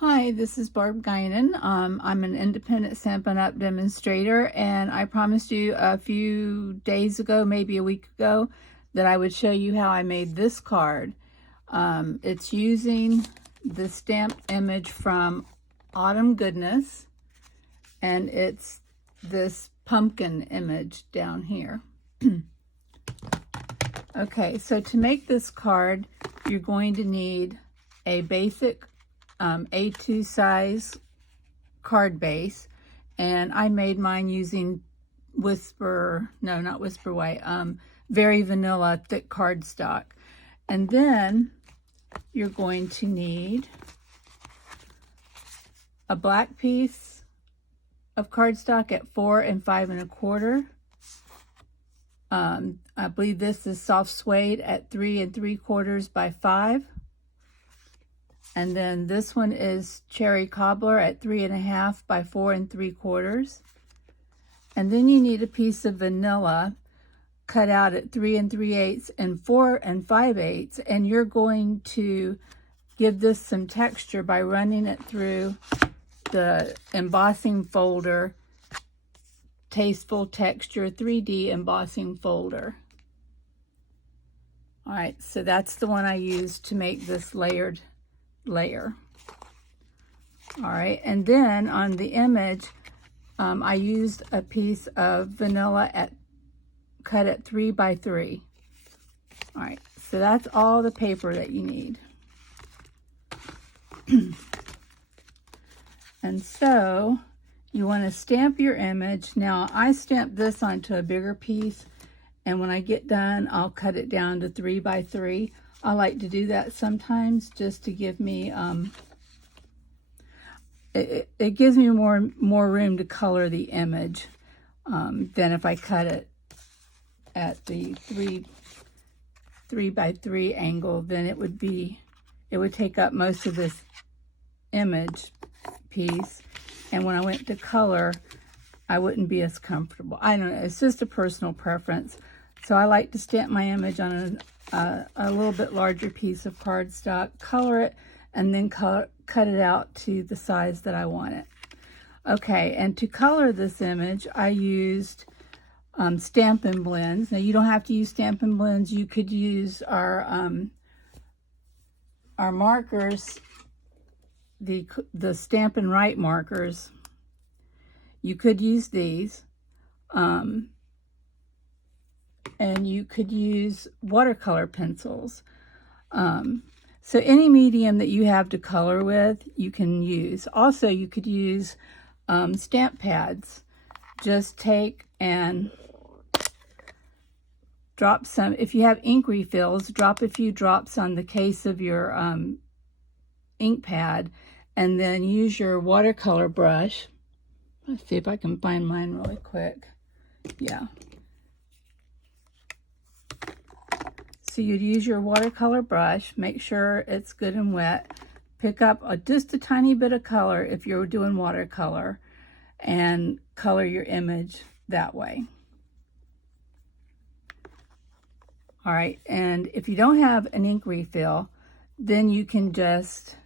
Hi, this is Barb Guinan. I'm an independent Stampin' Up! Demonstrator, and I promised you a few days ago, maybe a week ago, that I would show you how I made this card. It's using the stamped image from Autumn Goodness, and it's this pumpkin image down here. Okay, so to make this card, you're going to need a basic A2 size card base, and I made mine using very vanilla thick cardstock. And then you're going to need a black piece of cardstock at 4 5 1/4. I believe this is soft suede at 3 3/4 by 5. And then this one is cherry cobbler at 3 1/2 by 4 3/4. And then you need a piece of vanilla cut out at 3 3/8 and 4 5/8. And you're going to give this some texture by running it through the embossing folder, Tasteful Texture 3D embossing folder. All right, so that's the one I used to make this layered layer. All right, and then on the image, I used a piece of vanilla cut at 3 by 3. All right, so that's all the paper that you need. And so you want to stamp your image. Now I stamped this onto a bigger piece, and when I get done, I'll cut it down to 3 by 3. I like to do that sometimes just to give me, it gives me more room to color the image than if I cut it at the 3 by 3 angle. Then it would take up most of this image piece, and when I went to color, I wouldn't be as comfortable. I don't know, it's just a personal preference. So I like to stamp my image on a little bit larger piece of cardstock, color it, and then cut it out to the size that I want it. Okay, and to color this image, I used Stampin' Blends. Now you don't have to use Stampin' Blends. You could use our markers, the Stampin' Right markers. You could use these. And you could use watercolor pencils. So any medium that you have to color with, you can use. Also, you could use stamp pads. Just take and drop some. If you have ink refills, drop a few drops on the case of your ink pad, and then use your watercolor brush. Let's see if I can find mine really quick. Yeah. So you'd use your watercolor brush, make sure it's good and wet, pick up just a tiny bit of color if you're doing watercolor, and color your image that way. All right, and if you don't have an ink refill, then you can just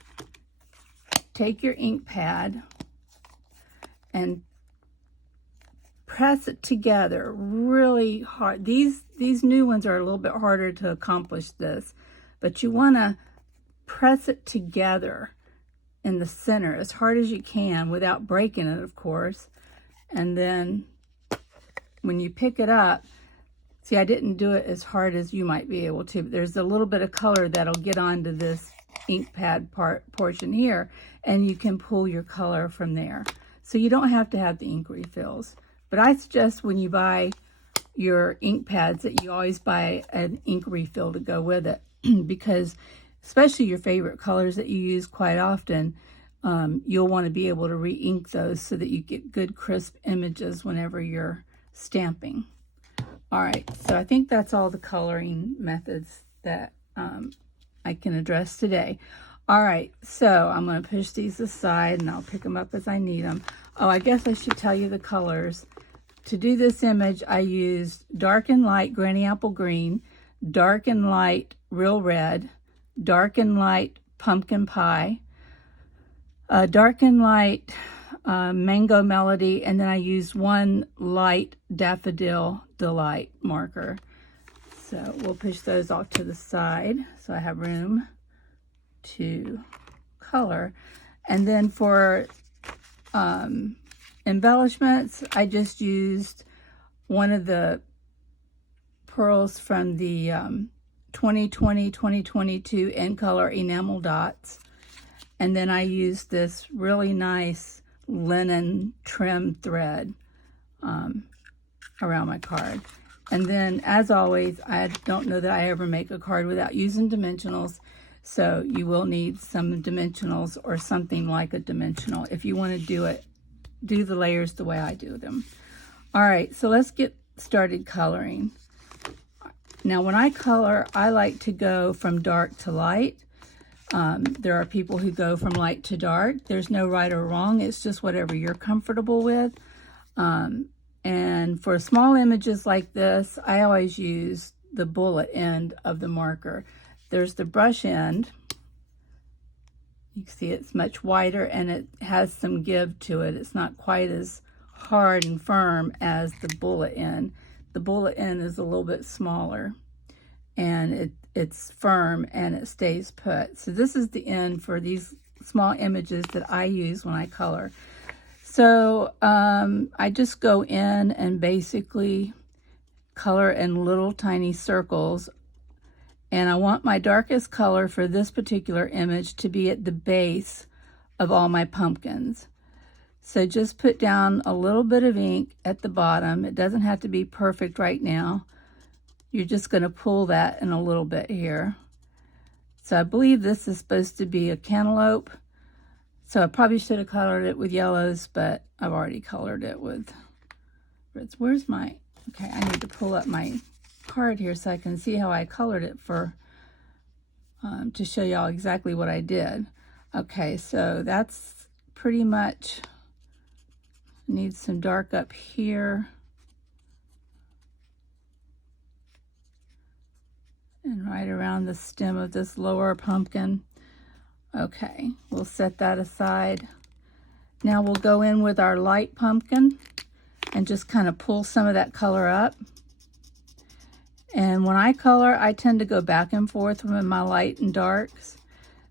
take your ink pad and press it together really hard. These new ones are a little bit harder to accomplish this, but you want to press it together in the center as hard as you can without breaking it, of course. And then when you pick it up, see, I didn't do it as hard as you might be able to, but there's a little bit of color that'll get onto this ink pad portion here, and you can pull your color from there. So you don't have to have the ink refills. But I suggest when you buy your ink pads that you always buy an ink refill to go with it, because especially your favorite colors that you use quite often, you'll want to be able to re-ink those so that you get good crisp images whenever you're stamping. All right, so I think that's all the coloring methods that I can address today. All right, so I'm going to push these aside and I'll pick them up as I need them. Oh, I guess I should tell you the colors. To do this image, I used dark and light Granny Apple Green, dark and light Real Red, dark and light Pumpkin Pie, dark and light mango melody, and then I used one light daffodil delight marker. So we'll push those off to the side so I have room to color. And then for embellishments, I just used one of the pearls from the 2020-2022 in color enamel dots. And then I used this really nice linen trim thread around my card. And then, as always, I don't know that I ever make a card without using dimensionals. So you will need some dimensionals or something like a dimensional if you want to do the layers the way I do them. All right, so let's get started coloring. Now, when I color, I like to go from dark to light. There are people who go from light to dark. There's no right or wrong. It's just whatever you're comfortable with. And for small images like this, I always use the bullet end of the marker. There's the brush end. You can see it's much wider and it has some give to it. It's not quite as hard and firm as the bullet end. The bullet end is a little bit smaller and it's firm and it stays put. So this is the end for these small images that I use when I color. So I just go in and basically color in little tiny circles. And I want my darkest color for this particular image to be at the base of all my pumpkins. So just put down a little bit of ink at the bottom. It doesn't have to be perfect right now. You're just going to pull that in a little bit here. So I believe this is supposed to be a cantaloupe. So I probably should have colored it with yellows, but I've already colored it with reds. Where's my, okay, I need to pull up my card here so I can see how I colored it for, to show y'all exactly what I did. Okay, so that's pretty much, need some dark up here. And right around the stem of this lower pumpkin. Okay, we'll set that aside. Now we'll go in with our light pumpkin and just kind of pull some of that color up. And when I color, I tend to go back and forth with my light and darks.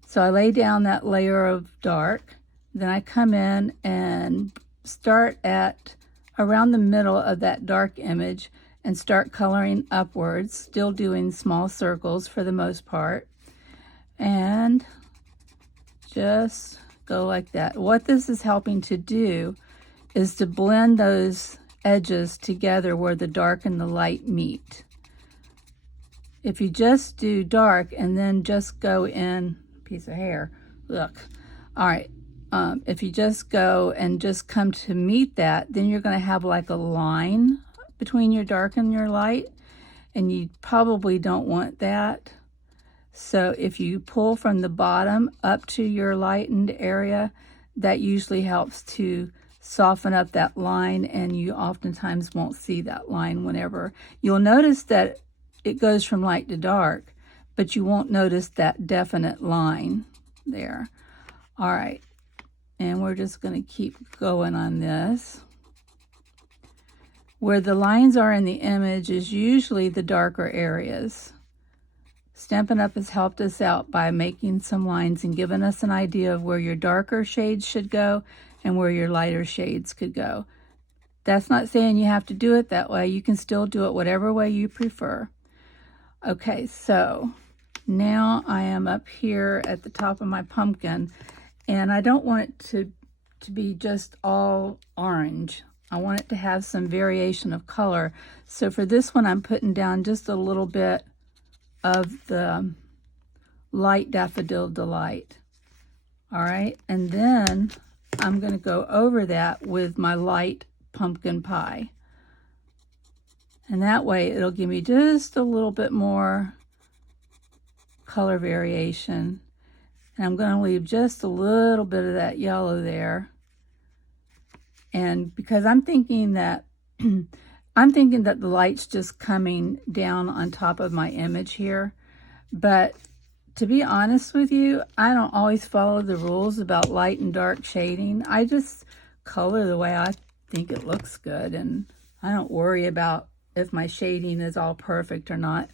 So I lay down that layer of dark, then I come in and start at around the middle of that dark image and start coloring upwards, still doing small circles for the most part. And just go like that. What this is helping to do is to blend those edges together where the dark and the light meet. If you just do dark and then just go in, piece of hair, look. All right, if you just go and just come to meet that, then you're going to have like a line between your dark and your light, and you probably don't want that. So if you pull from the bottom up to your lightened area, that usually helps to soften up that line, and you oftentimes won't see that line whenever. You'll notice that it goes from light to dark, but you won't notice that definite line there. All right, and we're just going to keep going on this. Where the lines are in the image is usually the darker areas. Stampin' Up! Has helped us out by making some lines and giving us an idea of where your darker shades should go and where your lighter shades could go. That's not saying you have to do it that way. You can still do it whatever way you prefer. Okay, so now I am up here at the top of my pumpkin, and I don't want it to be just all orange. I want it to have some variation of color. So for this one, I'm putting down just a little bit of the light Daffodil Delight. All right, and then I'm going to go over that with my light Pumpkin Pie. And that way it'll give me just a little bit more color variation. And I'm going to leave just a little bit of that yellow there. And because I'm thinking that the light's just coming down on top of my image here, but to be honest with you, I don't always follow the rules about light and dark shading. I just color the way I think it looks good, and I don't worry about if my shading is all perfect or not.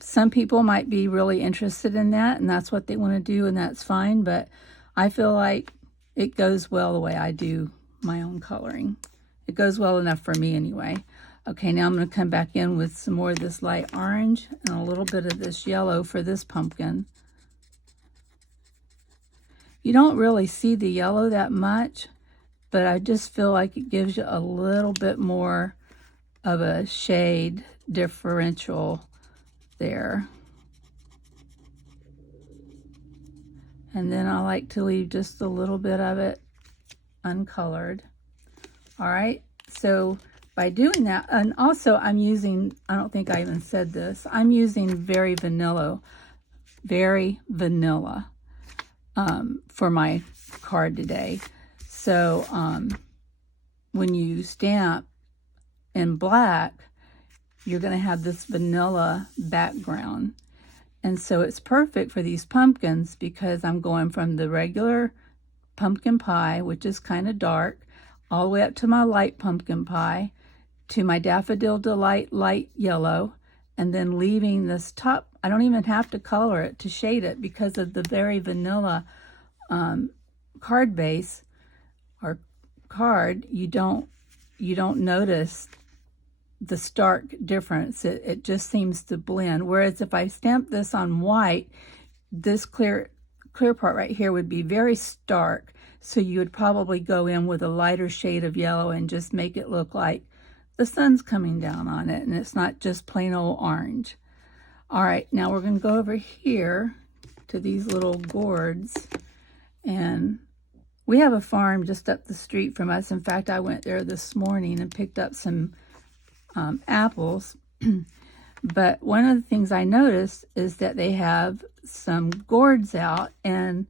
Some people might be really interested in that, and that's what they want to do, and that's fine, but I feel like it goes well the way I do my own coloring. It goes well enough for me anyway. Okay, now I'm going to come back in with some more of this light orange and a little bit of this yellow for this pumpkin. You don't really see the yellow that much, but I just feel like it gives you a little bit more of a shade differential there. And then I like to leave just a little bit of it uncolored. All right, so by doing that, and also I'm using, I don't think I even said this, I'm using very vanilla for my card today. So when you stamp in black, you're going to have this vanilla background. And so it's perfect for these pumpkins because I'm going from the regular pumpkin pie, which is kind of dark, all the way up to my light pumpkin pie, to my Daffodil Delight light yellow, and then leaving this top. I don't even have to color it to shade it because of the very vanilla card base or card. You don't notice the stark difference. It just seems to blend. Whereas if I stamp this on white, this clear part right here would be very stark. So you would probably go in with a lighter shade of yellow and just make it look like the sun's coming down on it, and it's not just plain old orange. All right, now we're going to go over here to these little gourds, and we have a farm just up the street from us. In fact, I went there this morning and picked up some apples. But one of the things I noticed is that they have some gourds out, and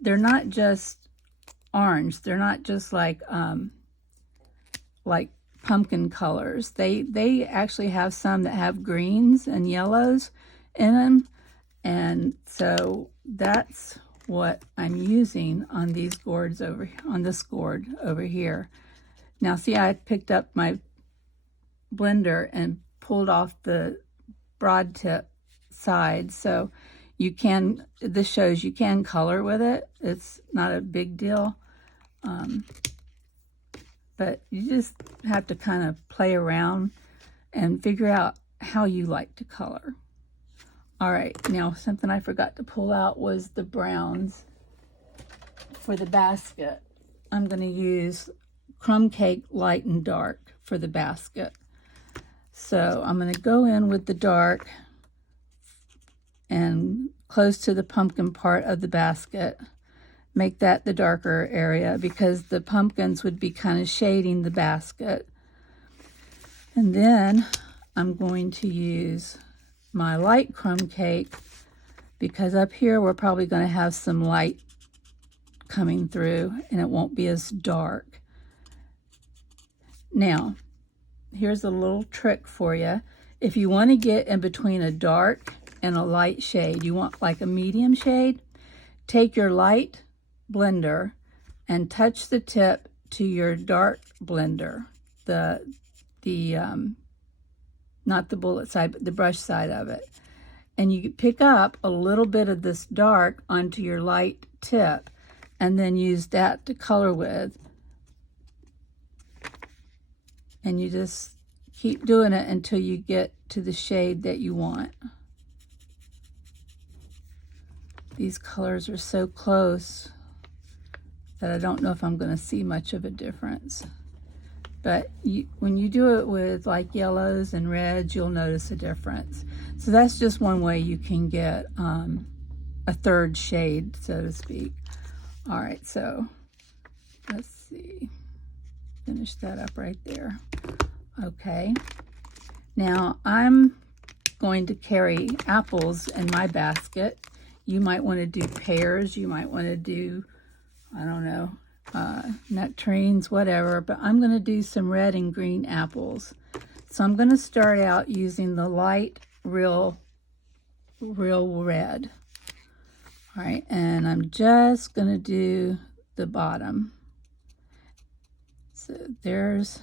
they're not just orange. They're not just like pumpkin colors. They actually have some that have greens and yellows in them, and so that's what I'm using on these gourds on this gourd over here. Now see, I picked up my blender and pulled off the broad tip side, so you can, this shows you can color with it. It's not a big deal. But you just have to kind of play around and figure out how you like to color. All right, now something I forgot to pull out was the browns for the basket. I'm going to use Crumb Cake Light and Dark for the basket. So I'm going to go in with the dark and close to the pumpkin part of the basket. Make that the darker area because the pumpkins would be kind of shading the basket. And then I'm going to use my light crumb cake because up here we're probably going to have some light coming through and it won't be as dark. Now, here's a little trick for you. If you want to get in between a dark and a light shade, you want like a medium shade, take your light blender and touch the tip to your dark blender, not the bullet side, but the brush side of it. And you pick up a little bit of this dark onto your light tip and then use that to color with. And you just keep doing it until you get to the shade that you want. These colors are so close that I don't know if I'm going to see much of a difference. But when you do it with like yellows and reds, you'll notice a difference. So that's just one way you can get a third shade, so to speak. All right, so let's see. Finish that up right there. Okay. Now I'm going to carry apples in my basket. You might want to do pears. You might want to do, I don't know, nectarines, whatever, but I'm going to do some red and green apples. So I'm going to start out using the light real real red. All right, and I'm just going to do the bottom. So there's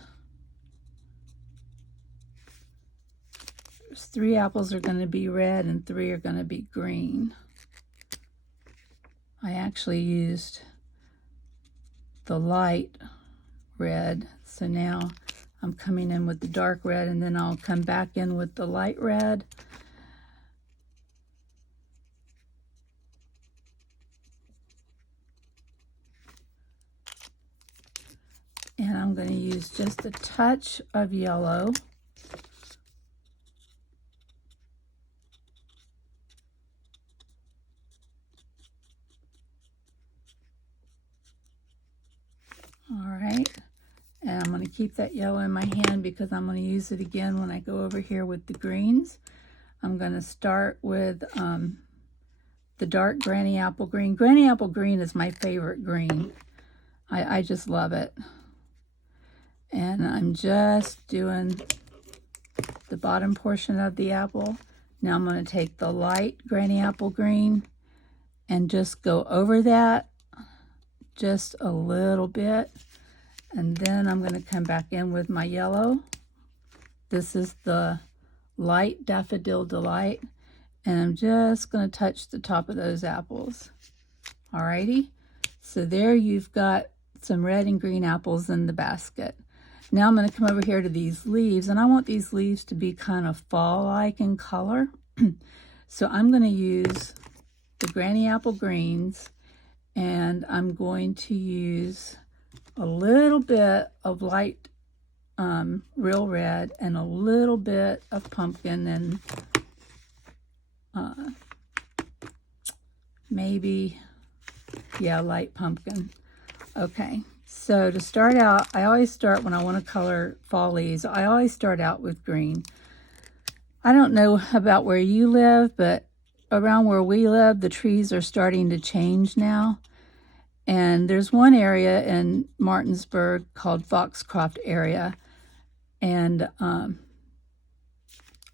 3 apples are going to be red and 3 are going to be green. I actually used the light red, so now I'm coming in with the dark red, and then I'll come back in with the light red. And I'm going to use just a touch of yellow. All right, and I'm going to keep that yellow in my hand because I'm going to use it again when I go over here with the greens. I'm going to start with the dark Granny Apple Green. Granny Apple Green is my favorite green. I just love it. And I'm just doing the bottom portion of the apple. Now I'm going to take the light Granny Apple Green and just go over that just a little bit. And then I'm going to come back in with my yellow. This is the light Daffodil Delight. And I'm just going to touch the top of those apples. Alrighty. So there you've got some red and green apples in the basket. Now I'm going to come over here to these leaves, and I want these leaves to be kind of fall-like in color. So I'm going to use the Granny Apple Greens, and I'm going to use a little bit of light real red and a little bit of pumpkin, and maybe, yeah, light pumpkin. Okay, so to start out, I always start when I want to color fall leaves, I always start out with green. I don't know about where you live, but around where we live, the trees are starting to change now. And there's one area in Martinsburg called Foxcroft area. And I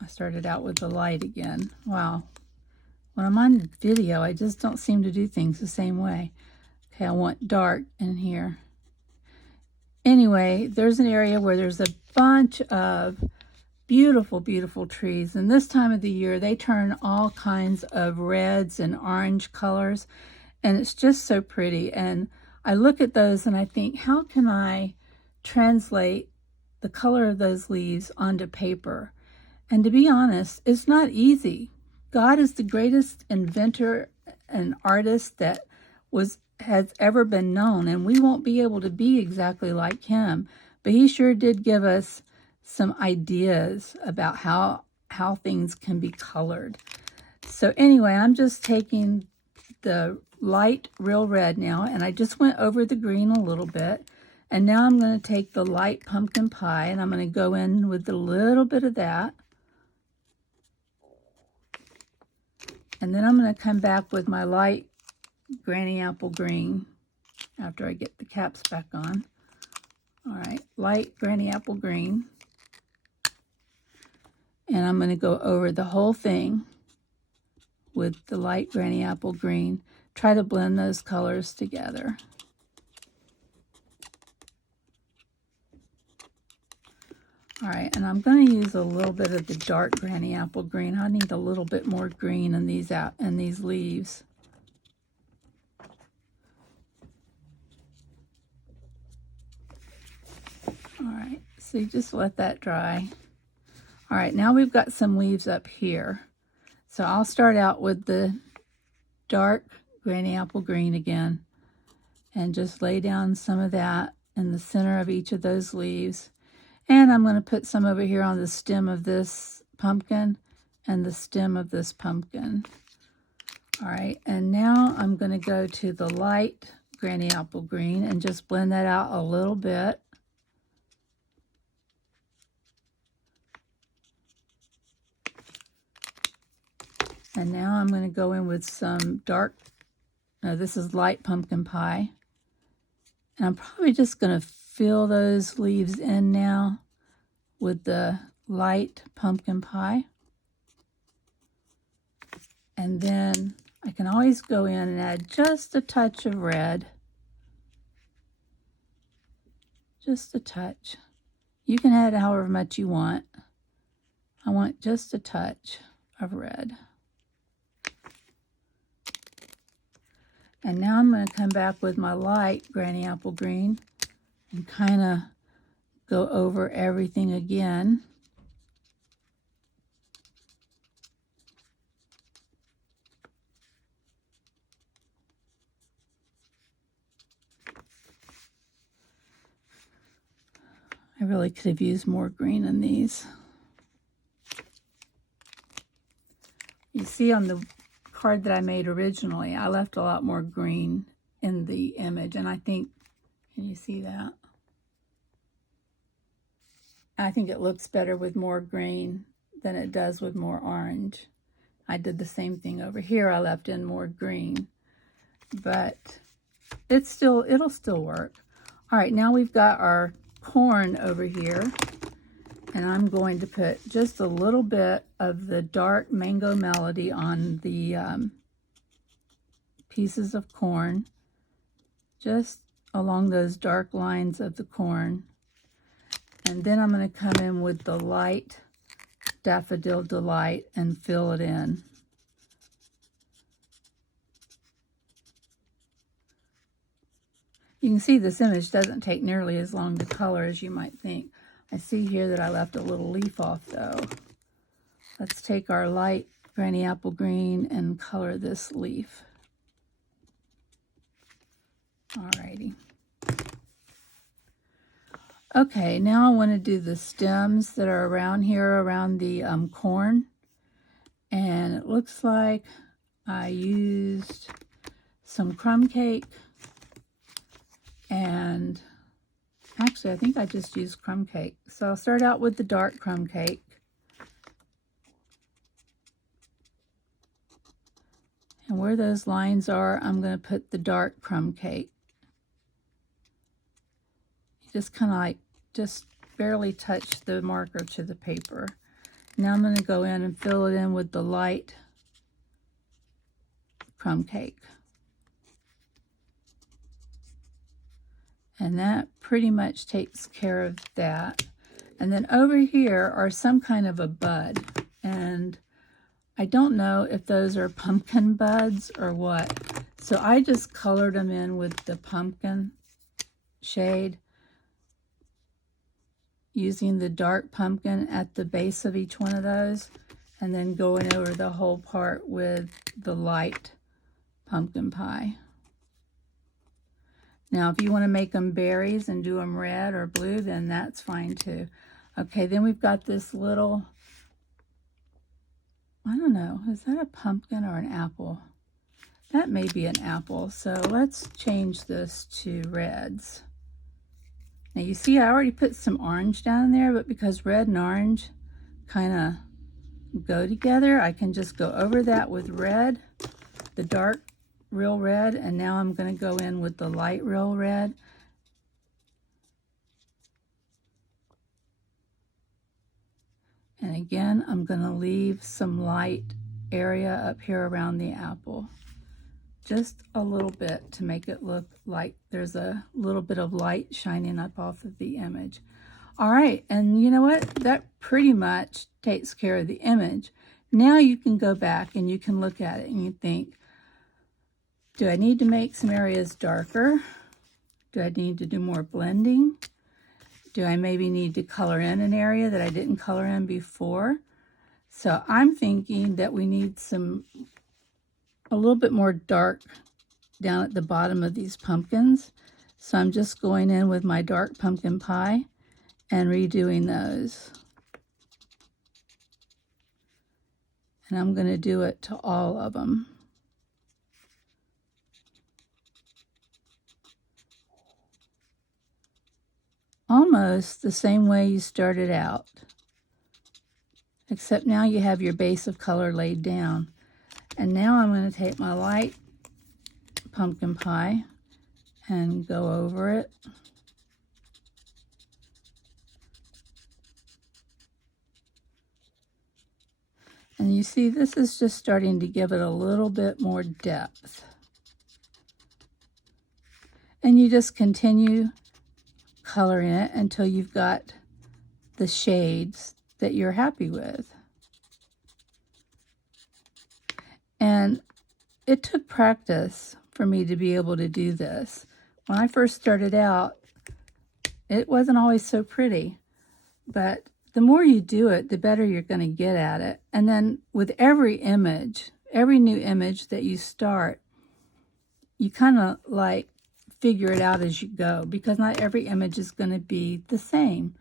started out with the light again. Wow. When I'm on video, I just don't seem to do things the same way. Okay, I want dark in here. Anyway, there's an area where there's a bunch of beautiful, beautiful trees. And this time of the year, they turn all kinds of reds and orange colors. And it's just so pretty. And I look at those and I think, how can I translate the color of those leaves onto paper? And to be honest, it's not easy. God is the greatest inventor and artist that has ever been known. And we won't be able to be exactly like him. But he sure did give us some ideas about how things can be colored. So anyway, I'm just taking the light real red now, and I just went over the green a little bit, and now I'm going to take the light pumpkin pie, and I'm going to go in with a little bit of that, and then I'm going to come back with my light Granny Apple Green after I get the caps back on. All right, light Granny Apple Green, and I'm going to go over the whole thing with the light Granny Apple Green. Try to blend those colors together. All right, and I'm going to use a little bit of the dark Granny Apple Green. I need a little bit more green in these leaves. All right, so you just let that dry. All right, now we've got some leaves up here. So I'll start out with the dark Granny Apple Green again, and just lay down some of that in the center of each of those leaves. And I'm going to put some over here on the stem of this pumpkin and the stem of this pumpkin. All right, and now I'm going to go to the light Granny Apple Green and just blend that out a little bit. And now I'm going to go in with some dark, this is light pumpkin pie. And I'm probably just going to fill those leaves in now with the light pumpkin pie. And then I can always go in and add just a touch of red. Just a touch. You can add however much you want. I want just a touch of red. And now I'm going to come back with my light Granny Apple Green and kind of go over everything again. I really could have used more green in these. You see on the card that I made originally, I left a lot more green in the image, and I think, can you see that? I think it looks better with more green than it does with more orange. I did the same thing over here. I left in more green, but it'll still work. All right, now we've got our corn over here, and I'm going to put just a little bit of the dark Mango Melody on the pieces of corn, just along those dark lines of the corn. And then I'm going to come in with the light Daffodil Delight and fill it in. You can see this image doesn't take nearly as long to color as you might think. I see here that I left a little leaf off though. Let's take our light Granny Apple Green and color this leaf. Alrighty. Okay, now I want to do the stems that are around here, around the corn. And it looks like I used some crumb cake. And actually, I think I just used crumb cake. So I'll start out with the dark crumb cake. And where those lines are, I'm going to put the dark crumb cake. Just kind of like, just barely touch the marker to the paper. Now I'm going to go in and fill it in with the light crumb cake. And that pretty much takes care of that. And then over here are some kind of a bud. And I don't know if those are pumpkin buds or what. So I just colored them in with the pumpkin shade, using the dark pumpkin at the base of each one of those, and then going over the whole part with the light pumpkin pie. Now, if you want to make them berries and do them red or blue, then that's fine too. Okay, then we've got this little, I don't know, is that a pumpkin or an apple? That may be an apple, so let's change this to reds. Now you see I already put some orange down there, but because red and orange kind of go together, I can just go over that with red, the dark real red, and now I'm going to go in with the light real red. And again, I'm going to leave some light area up here around the apple. Just a little bit to make it look like there's a little bit of light shining up off of the image. All right, and you know what? That pretty much takes care of the image. Now you can go back and you can look at it and you think, do I need to make some areas darker? Do I need to do more blending? Do I maybe need to color in an area that I didn't color in before? So I'm thinking that we need a little bit more dark down at the bottom of these pumpkins. So I'm just going in with my dark pumpkin pie and redoing those. And I'm going to do it to all of them. Almost the same way you started out, except now you have your base of color laid down. And now I'm going to take my light pumpkin pie and go over it. And you see, this is just starting to give it a little bit more depth. And you just continue coloring it until you've got the shades that you're happy with. And it took practice for me to be able to do this. When I first started out, it wasn't always so pretty, but the more you do it, the better you're going to get at it. And then with every image, every new image that you start, you kind of like figure it out as you go, because not every image is going to be the same.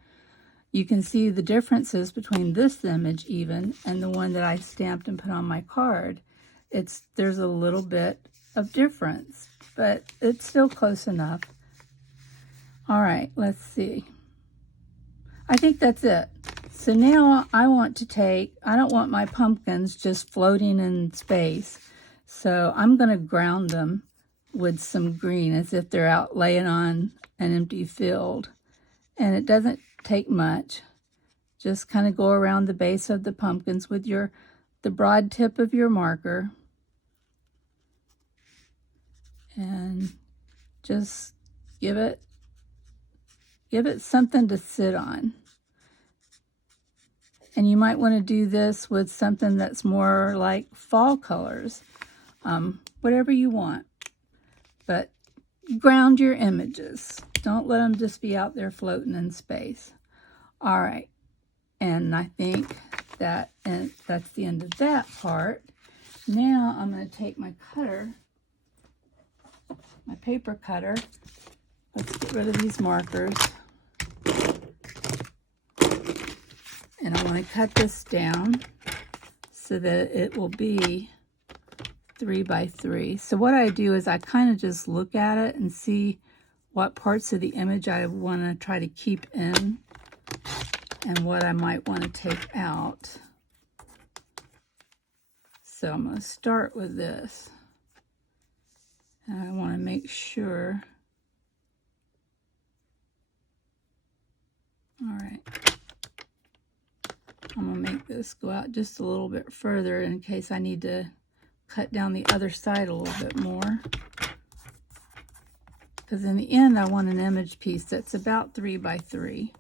You can see the differences between this image even and the one that I stamped and put on my card. There's a little bit of difference, but it's still close enough. All right, let's see. I think that's it. So now I don't want my pumpkins just floating in space. So I'm going to ground them with some green as if they're out laying on an empty field. And it doesn't take much. Just kind of go around the base of the pumpkins with the broad tip of your marker. And just give it something to sit on. And you might want to do this with something that's more like fall colors, whatever you want. But ground your images. Don't let them just be out there floating in space. All right, and I think that's the end of that part. Now I'm going to take my cutter, my paper cutter. Let's get rid of these markers. And I'm going to cut this down so that it will be 3 by 3. So what I do is I kind of just look at it and see what parts of the image I want to try to keep in and what I might want to take out. So I'm going to start with this. And I want to make sure. All right. I'm going to make this go out just a little bit further in case I need to cut down the other side a little bit more. Because in the end, I want an image piece that's about 3 by 3.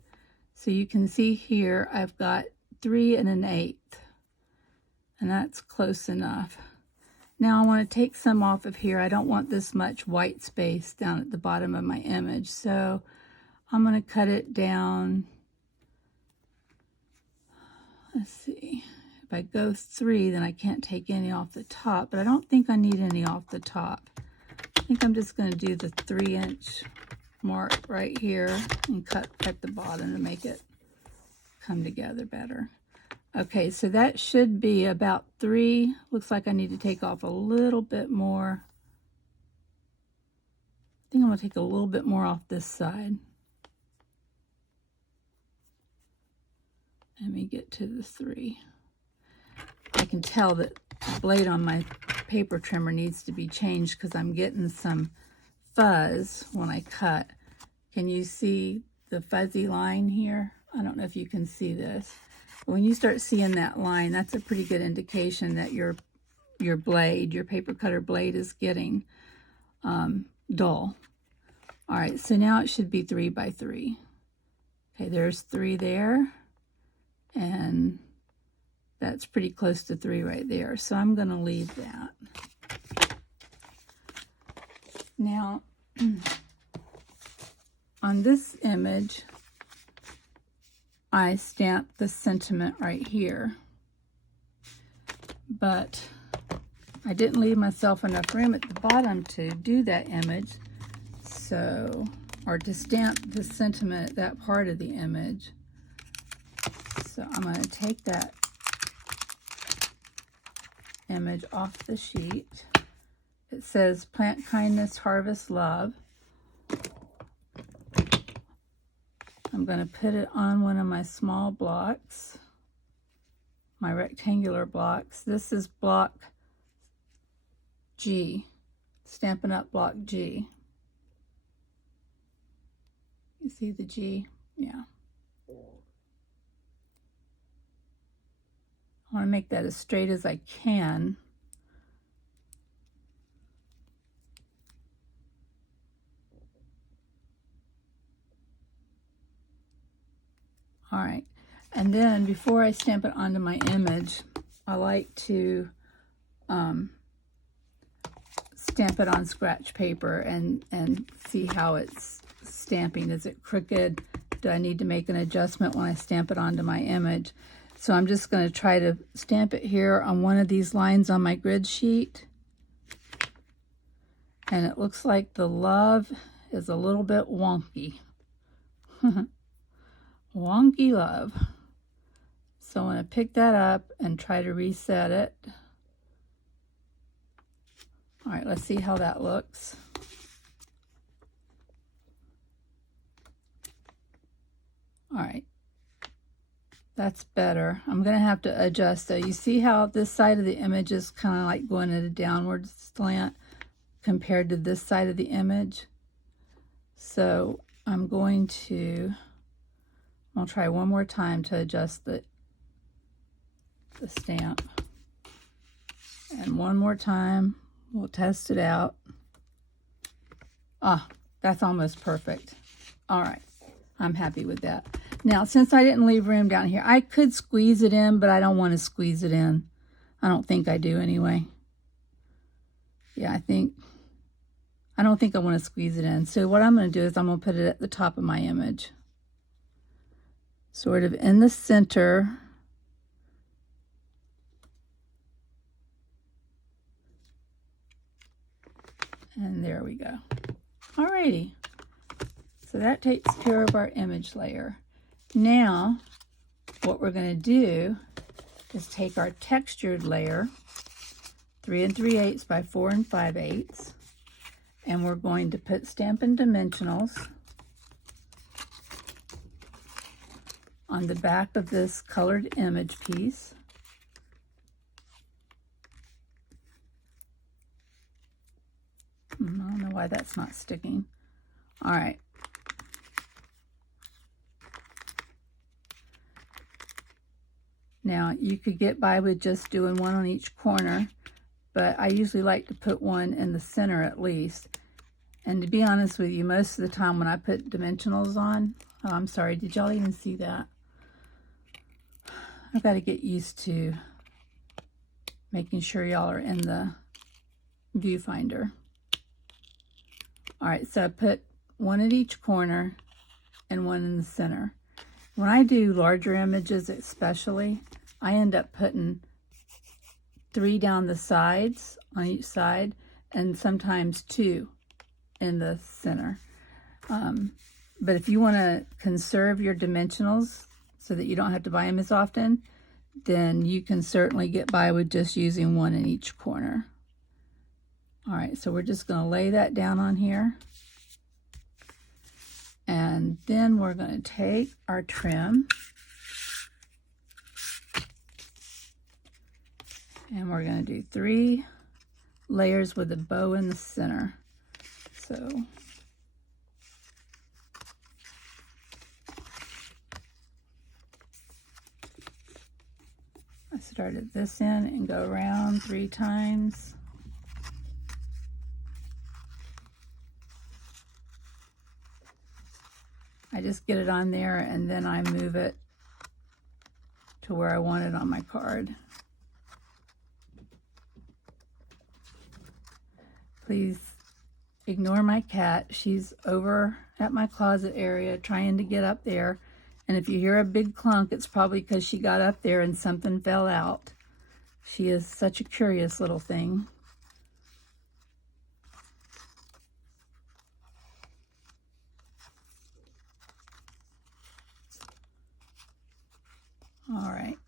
So you can see here, I've got 3 1/8. And that's close enough. Now I want to take some off of here. I don't want this much white space down at the bottom of my image. So I'm going to cut it down. Let's see, if I go 3, then I can't take any off the top, but I don't think I need any off the top. I think I'm just going to do the 3-inch mark right here and cut at the bottom to make it come together better. Okay, so that should be about 3. Looks like I need to take off a little bit more. I think I'm going to take a little bit more off this side. Let me get to the 3. I can tell that the blade on my paper trimmer needs to be changed because I'm getting some fuzz when I cut. Can you see the fuzzy line here? I don't know if you can see this. When you start seeing that line, that's a pretty good indication that your blade, your paper cutter blade, is getting dull. All right, so now it should be 3 by 3. Okay, there's 3 there. And that's pretty close to 3 right there. So I'm going to leave that. Now, on this image, I stamped the sentiment right here. But I didn't leave myself enough room at the bottom to do that image. So, or to stamp the sentiment at that part of the image. So I'm going to take that image off the sheet. It says plant kindness, harvest love. I'm going to put it on one of my small blocks, my rectangular blocks. This is block G, Stampin' Up! Block G. You see the G? Yeah. I want to make that as straight as I can. All right, and then before I stamp it onto my image, I like to stamp it on scratch paper and see how it's stamping. Is it crooked? Do I need to make an adjustment when I stamp it onto my image? So I'm just going to try to stamp it here on one of these lines on my grid sheet. And it looks like the love is a little bit wonky. Wonky love. So I'm going to pick that up and try to reset it. All right, let's see how that looks. All right, that's better. I'm going to have to adjust though. You see how this side of the image is kind of like going at a downward slant compared to this side of the image. So I'm going to, I'll try one more time to adjust the stamp. And one more time, we'll test it out. Ah, that's almost perfect. All right, I'm happy with that. Now, since I didn't leave room down here, I could squeeze it in, but I don't want to squeeze it in. I don't think I do anyway. Yeah, I don't think I want to squeeze it in. So what I'm going to do is I'm going to put it at the top of my image. Sort of in the center. And there we go. Alrighty. So that takes care of our image layer. Now, what we're going to do is take our textured layer, 3 3/8 by 4 5/8, and we're going to put Stampin' Dimensionals on the back of this colored image piece. I don't know why that's not sticking. All right. Now, you could get by with just doing one on each corner, but I usually like to put one in the center at least. And to be honest with you, most of the time when I put dimensionals on, oh, I'm sorry, did y'all even see that? I've got to get used to making sure y'all are in the viewfinder. All right, so I put one at each corner and one in the center. When I do larger images especially, I end up putting 3 down the sides on each side and sometimes 2 in the center. But if you want to conserve your dimensionals so that you don't have to buy them as often, then you can certainly get by with just using one in each corner. All right, so we're just going to lay that down on here. And then we're going to take our trim and we're going to do 3 layers with a bow in the center. So I started this end and go around 3 times. I just get it on there and then I move it to where I want it on my card. Please ignore my cat. She's over at my closet area trying to get up there. And if you hear a big clunk, it's probably because she got up there and something fell out. She is such a curious little thing. All right.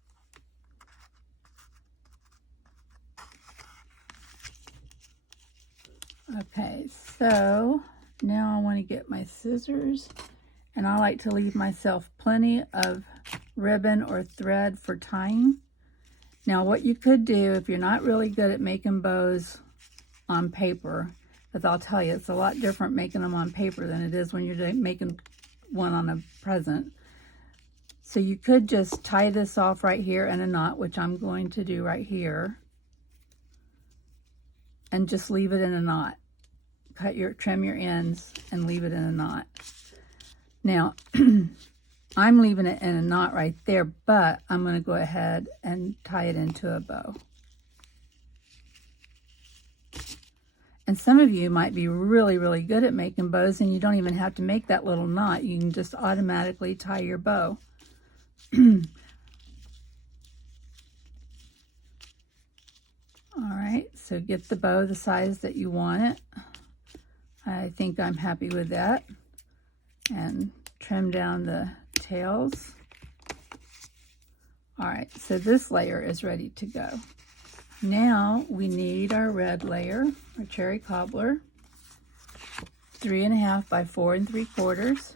Okay, so now I want to get my scissors, and I like to leave myself plenty of ribbon or thread for tying. Now what you could do if you're not really good at making bows on paper, because I'll tell you, it's a lot different making them on paper than it is when you're making one on a present. So you could just tie this off right here in a knot, which I'm going to do right here, and just leave it in a knot. Trim your ends and leave it in a knot. Now, I'm leaving it in a knot right there, but I'm going to go ahead and tie it into a bow. And some of you might be really, really good at making bows, and you don't even have to make that little knot. You can just automatically tie your bow. All right, so get the bow the size that you want it. I think I'm happy with that. And trim down the tails. All right, so this layer is ready to go. Now we need our red layer, our cherry cobbler, 3.5 by 4 3/4.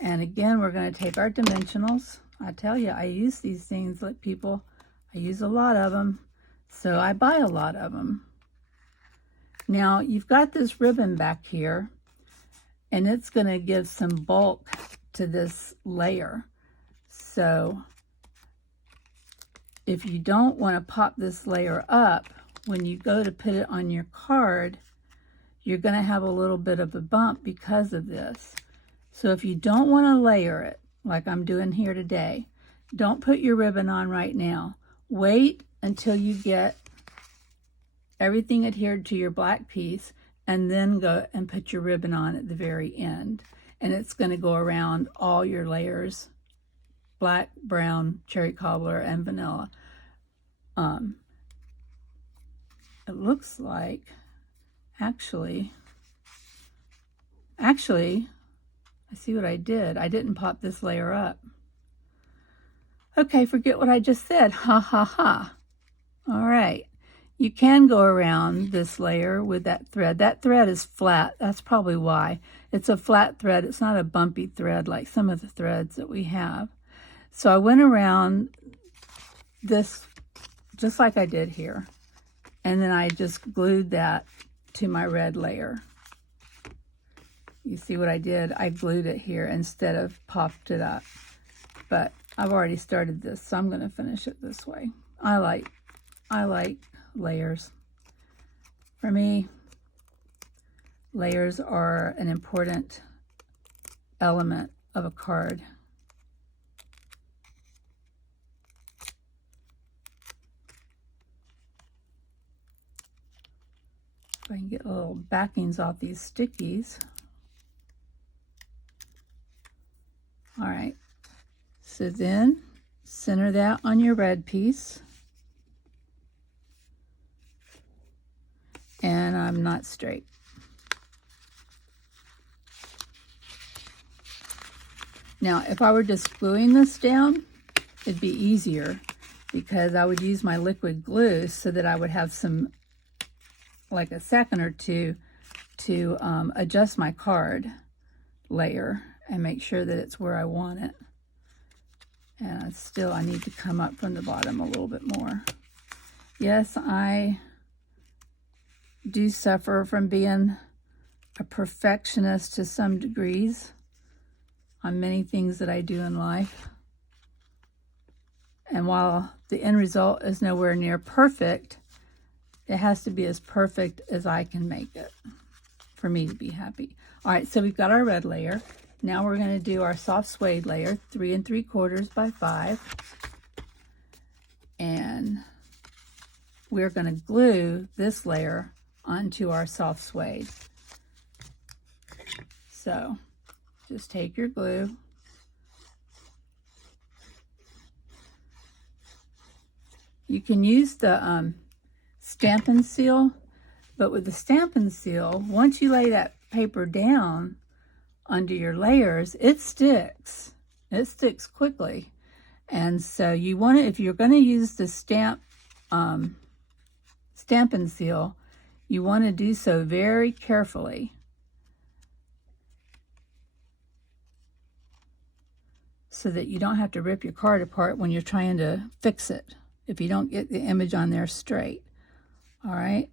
And again, we're going to take our dimensionals. I tell you, I use these things like people. I use a lot of them, so I buy a lot of them. Now you've got this ribbon back here, and it's going to give some bulk to this layer. So if you don't want to pop this layer up, when you go to put it on your card, you're going to have a little bit of a bump because of this. So if you don't want to layer it, like I'm doing here today, don't put your ribbon on right now. Wait until you get everything adhered to your black piece, and then go and put your ribbon on at the very end. And it's going to go around all your layers, black, brown, cherry cobbler, and vanilla. It looks like, actually, I see what I did. I didn't pop this layer up. Okay, forget what I just said. Ha, ha, ha. All right. You can go around this layer with that thread. That thread is flat. That's probably why. It's a flat thread. It's not a bumpy thread like some of the threads that we have. So I went around this just like I did here. And then I just glued that to my red layer. You see what I did? I glued it here instead of popped it up. But I've already started this, so I'm going to finish it this way. I like layers. For me, layers are an important element of a card. If I can get little backings off these stickies. All right, so then center that on your red piece. And I'm not straight. Now, if I were just gluing this down, it'd be easier because I would use my liquid glue so that I would have some, like a second or two to adjust my card layer and make sure that it's where I want it. And still, I need to come up from the bottom a little bit more. Yes, I do suffer from being a perfectionist to some degrees on many things that I do in life. And while the end result is nowhere near perfect, it has to be as perfect as I can make it for me to be happy. All right, so we've got our red layer. Now we're going to do our soft suede layer, 3 3/4 by 5. And we're going to glue this layer onto our soft suede. So just take your glue, you can use the Stampin' Seal, but with the Stampin' Seal, once you lay that paper down under your layers, it sticks. It sticks quickly. And so you want to, if you're going to use the Stampin' Seal, you want to do so very carefully. So that you don't have to rip your card apart when you're trying to fix it, if you don't get the image on there straight. All right,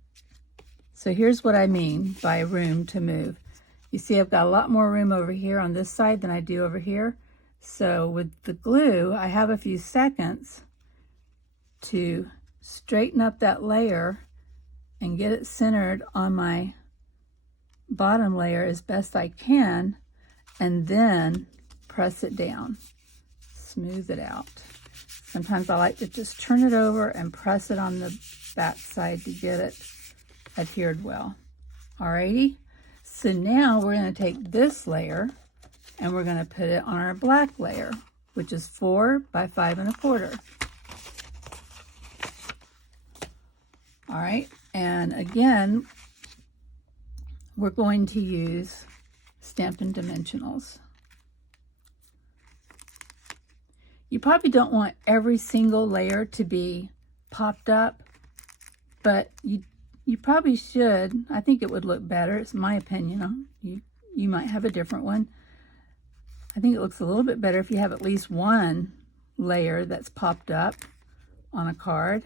so here's what I mean by room to move. You see I've got a lot more room over here on this side than I do over here. So with the glue, I have a few seconds to straighten up that layer and get it centered on my bottom layer as best I can, and then press it down, smooth it out. Sometimes I like to just turn it over and press it on the back side to get it adhered well. Alrighty, so now we're going to take this layer and we're going to put it on our black layer, which is 4 by 5 1/4. All right, and again, we're going to use Stampin' Dimensionals. You probably don't want every single layer to be popped up, but you probably should. I think it would look better. It's my opinion. You might have a different one. I think it looks a little bit better if you have at least one layer that's popped up on a card.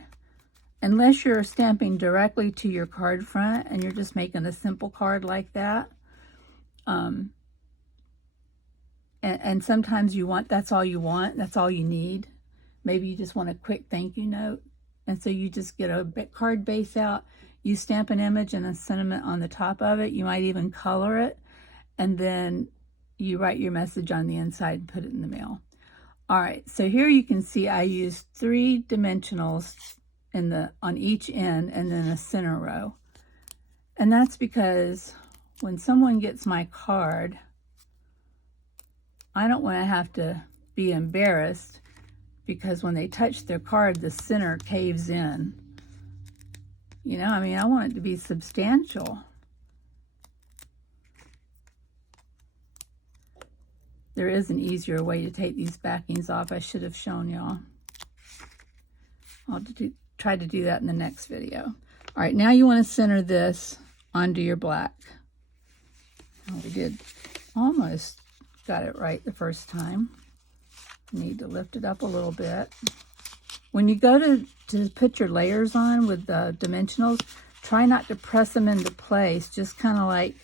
Unless you're stamping directly to your card front and you're just making a simple card like that. And sometimes that's all you want, that's all you need. Maybe you just want a quick thank you note. And so you just get a card base out, you stamp an image and a sentiment on the top of it. You might even color it, and then you write your message on the inside and put it in the mail. All right, so here you can see I used 3 dimensionals on each end and then a center row. And that's because when someone gets my card, I don't want to have to be embarrassed because when they touch their card, the center caves in. You know, I mean, I want it to be substantial. There is an easier way to take these backings off. I should have shown y'all. I'll try to do that in the next video. All right, now you want to center this onto your black. Oh, we did almost got it right the first time. Need to lift it up a little bit. When you go to put your layers on with the dimensionals, try not to press them into place. Just kind of like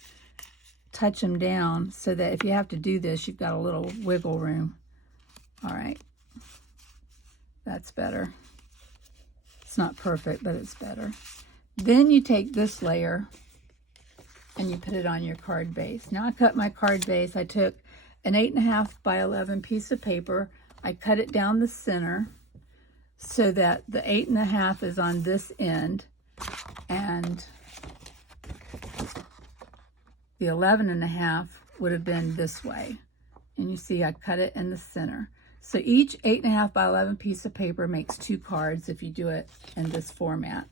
touch them down so that if you have to do this, you've got a little wiggle room. All right, that's better. It's not perfect, but it's better. Then you take this layer and you put it on your card base. Now I cut my card base. I took an 8.5 by 11 piece of paper. I cut it down the center so that the 8.5 is on this end and the 11.5 would have been this way. And you see I cut it in the center. So each 8.5 by 11 piece of paper makes 2 cards if you do it in this format.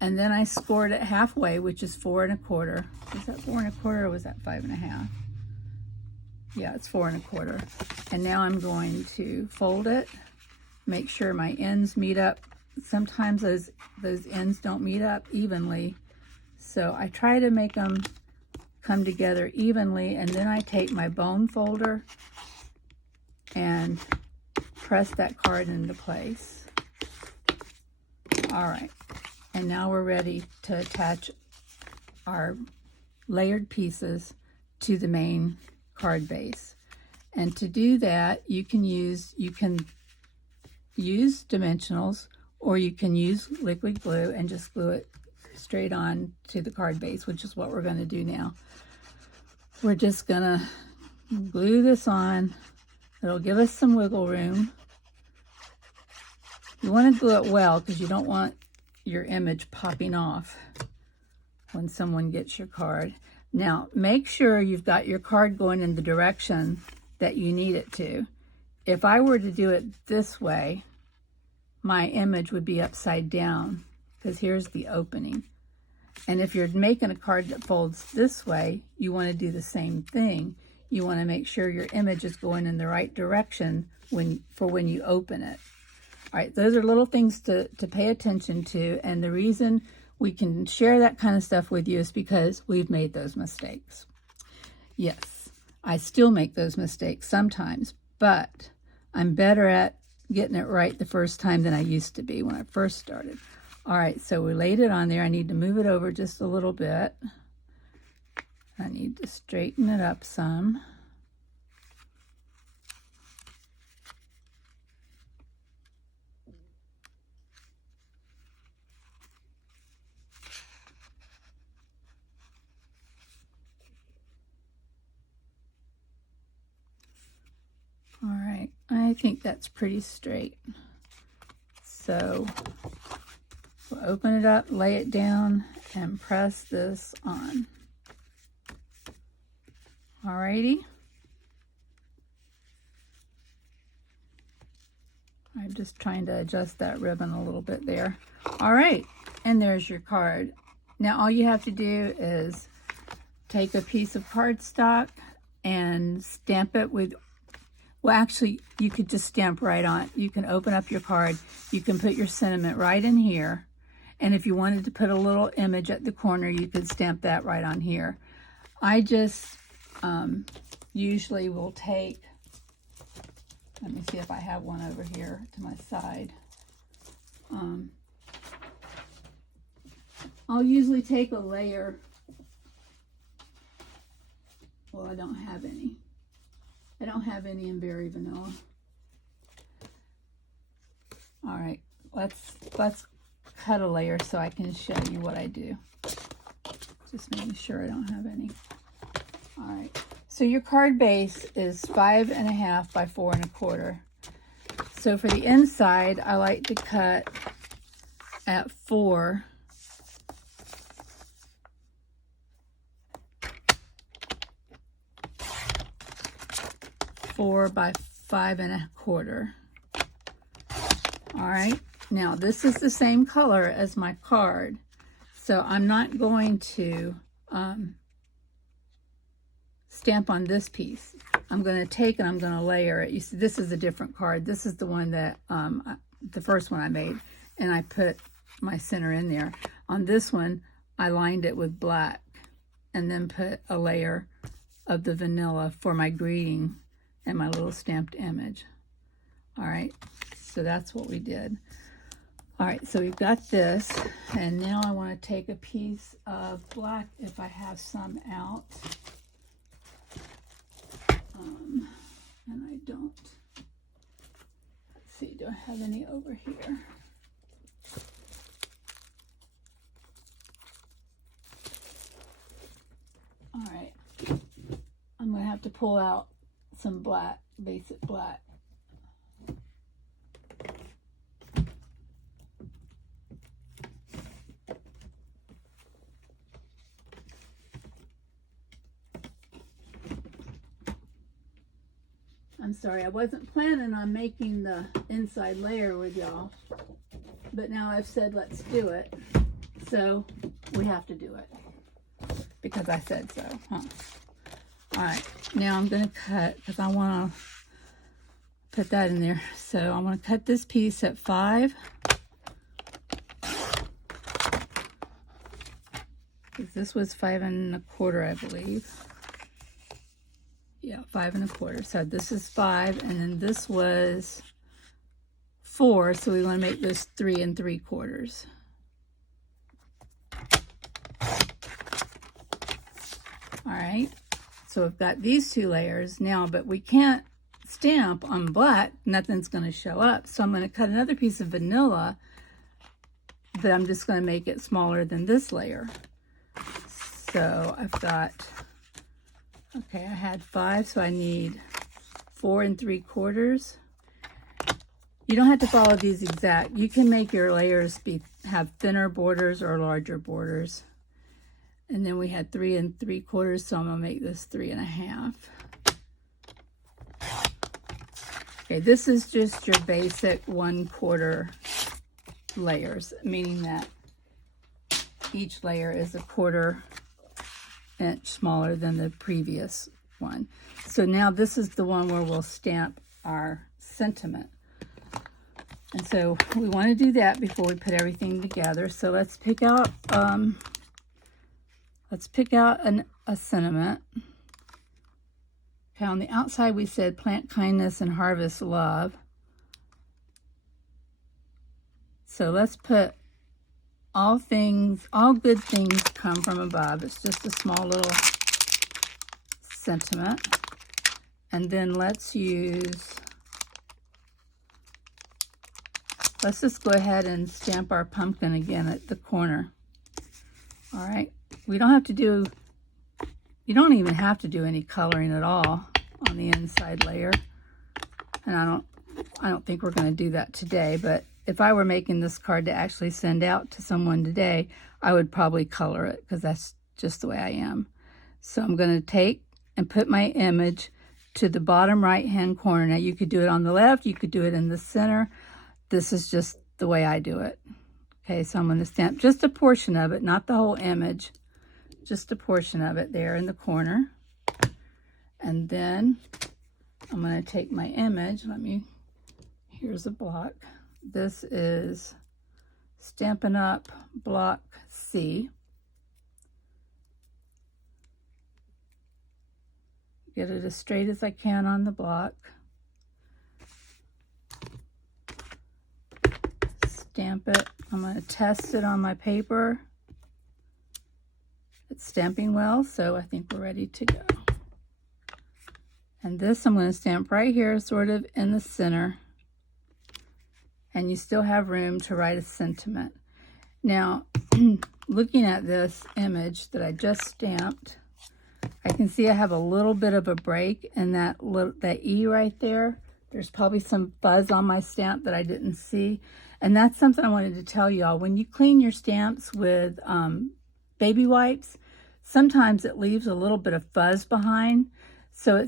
And then I scored it halfway, which is 4 1/4. Was that 4 1/4 or was that 5.5? Yeah, it's 4 1/4. And now I'm going to fold it, make sure my ends meet up. Sometimes those ends don't meet up evenly. So I try to make them come together evenly, and then I take my bone folder and press that card into place. All right, and now we're ready to attach our layered pieces to the main card base. And to do that, you can use dimensionals, or you can use liquid glue and just glue it straight on to the card base, which is what we're going to do now. We're just going to glue this on. It'll give us some wiggle room. You want to glue it well because you don't want your image popping off when someone gets your card. Now, make sure you've got your card going in the direction that you need it to. If I were to do it this way, my image would be upside down because here's the opening. And if you're making a card that folds this way, you want to do the same thing. You want to make sure your image is going in the right direction for when you open it. All right, those are little things to pay attention to, and the reason we can share that kind of stuff with you is because we've made those mistakes. Yes, I still make those mistakes sometimes, but I'm better at getting it right the first time than I used to be when I first started. All right, so we laid it on there. I need to move it over just a little bit. I need to straighten it up some. I think that's pretty straight. So we'll open it up, lay it down, and press this on. Alrighty. I'm just trying to adjust that ribbon a little bit there. All right, and there's your card. Now all you have to do is take a piece of cardstock and stamp it with, well actually you could just stamp right on. You can open up your card, you can put your sentiment right in here, and if you wanted to put a little image at the corner, you could stamp that right on here. I just usually will take, let me see if I have one over here to my side. I'll usually take a layer. Well, I don't have any. I don't have any in Berry Vanilla. All right, let's cut a layer so I can show you what I do. Just making sure I don't have any. All right, so your card base is 5.5 by 4 1/4. So for the inside, I like to cut at 4 by 5 1/4. All right, now this is the same color as my card, so I'm not going to stamp on this piece. I'm going to take and I'm going to layer it. You see, this is a different card. This is the one that the first one I made, and I put my center in there. On this one, I lined it with black and then put a layer of the vanilla for my greeting and my little stamped image. All right, so that's what we did. All right, so we've got this, and now I want to take a piece of black if I have some out. And I don't. Let's see, do I have any over here? All right, I'm going to have to pull out some black, basic black. I'm sorry, I wasn't planning on making the inside layer with y'all, but now I've said let's do it, so we have to do it because I said so, huh? All right, now I'm going to cut because I want to put that in there. So I'm going to cut this piece at 5. Because this was 5 1/4, I believe. Yeah, 5 1/4. So this is 5, and then this was 4. So we want to make this 3 3/4. All right. So we've got these 2 layers now, but we can't stamp on black. Nothing's going to show up. So I'm going to cut another piece of vanilla, but I'm just going to make it smaller than this layer. So I've got, okay, I had 5, so I need 4 3/4. You don't have to follow these exact. You can make your layers have thinner borders or larger borders. And then we had 3 3/4, so I'm gonna make this 3 1/2. Okay, this is just your basic 1/4 layers, meaning that each layer is a 1/4 inch smaller than the previous one. So now this is the one where we'll stamp our sentiment. And so we want to do that before we put everything together. So let's pick out a sentiment. Okay, on the outside we said plant kindness and harvest love. So let's put all good things come from above. It's just a small little sentiment. And then let's just go ahead and stamp our pumpkin again at the corner. All right. You don't even have to do any coloring at all on the inside layer. And I don't think we're going to do that today, but if I were making this card to actually send out to someone today, I would probably color it because that's just the way I am. So I'm going to take and put my image to the bottom right hand corner. Now you could do it on the left, you could do it in the center. This is just the way I do it. Okay, so I'm going to stamp just a portion of it, not the whole image, just a portion of it there in the corner. And then I'm going to take my image, here's a block. This is Stampin' Up! Block C. Get it as straight as I can on the block. Stamp it. I'm going to test it on my paper. It's stamping well, so I think we're ready to go. And this I'm going to stamp right here, sort of in the center. And you still have room to write a sentiment. Now, looking at this image that I just stamped, I can see I have a little bit of a break in that E right there. There's probably some fuzz on my stamp that I didn't see. And that's something I wanted to tell y'all. When you clean your stamps with baby wipes, sometimes it leaves a little bit of fuzz behind. So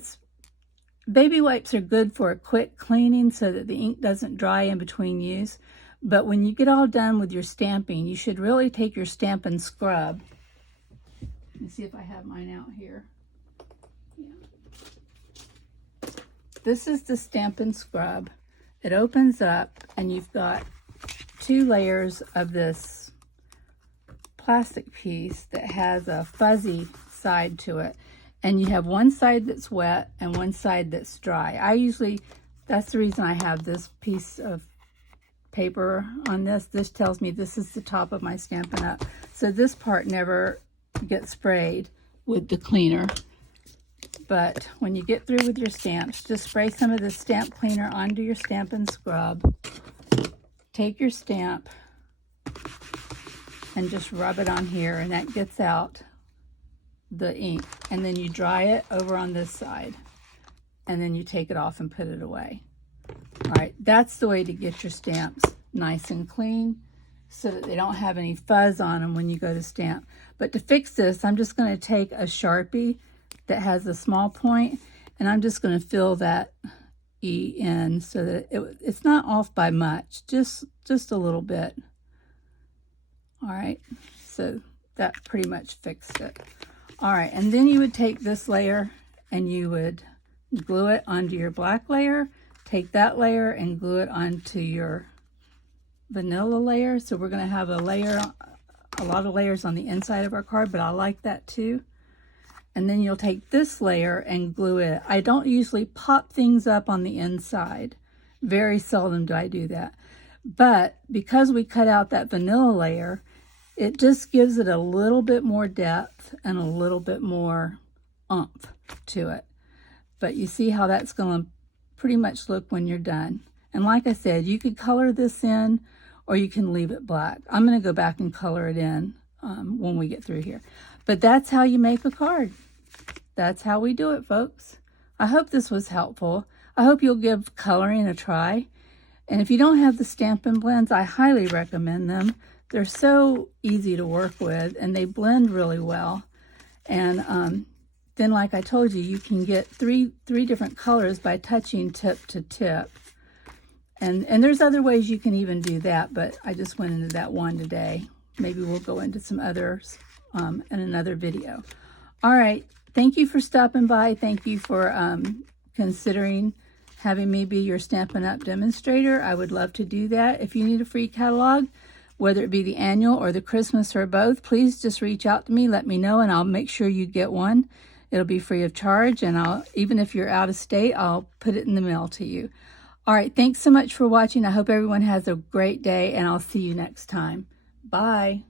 baby wipes are good for a quick cleaning so that the ink doesn't dry in between use. But when you get all done with your stamping, you should really take your Stampin' Scrub. Let me see if I have mine out here. Yeah. This is the Stampin' Scrub. It opens up and you've got 2 layers of this plastic piece that has a fuzzy side to it. And you have one side that's wet and one side that's dry. That's the reason I have this piece of paper on this. This tells me this is the top of my Stampin' Up! So this part never gets sprayed with the cleaner. But when you get through with your stamps, just spray some of the stamp cleaner onto your Stampin' Scrub. Take your stamp and just rub it on here, and that gets out the ink. And then you dry it over on this side, and then you take it off and put it away. All right, that's the way to get your stamps nice and clean so that they don't have any fuzz on them when you go to stamp. But to fix this, I'm just going to take a Sharpie that has a small point, and I'm just going to fill that E in so that it's not off by much, just a little bit. All right, so that pretty much fixed it. All right, and then you would take this layer and you would glue it onto your black layer, take that layer and glue it onto your vanilla layer. So we're going to have a lot of layers on the inside of our card, but I like that too. And then you'll take this layer and glue it. I don't usually pop things up on the inside. Very seldom do I do that. But because we cut out that vanilla layer, it just gives it a little bit more depth and a little bit more oomph to it. But you see how that's going to pretty much look when you're done. And like I said, you could color this in or you can leave it black. I'm going to go back and color it in when we get through here. But that's how you make a card. That's how we do it, folks. I hope this was helpful. I hope you'll give coloring a try. And if you don't have the Stampin' Blends, I highly recommend them. They're so easy to work with and they blend really well. And then like I told you, you can get three different colors by touching tip to tip. And there's other ways you can even do that, but I just went into that one today. Maybe we'll go into some others in another video. All right, thank you for stopping by. Thank you for considering having me be your Stampin' Up! Demonstrator. I would love to do that. If you need a free catalog, whether it be the annual or the Christmas or both, please just reach out to me, let me know, and I'll make sure you get one. It'll be free of charge, and even if you're out of state, I'll put it in the mail to you. All right, thanks so much for watching. I hope everyone has a great day, and I'll see you next time. Bye.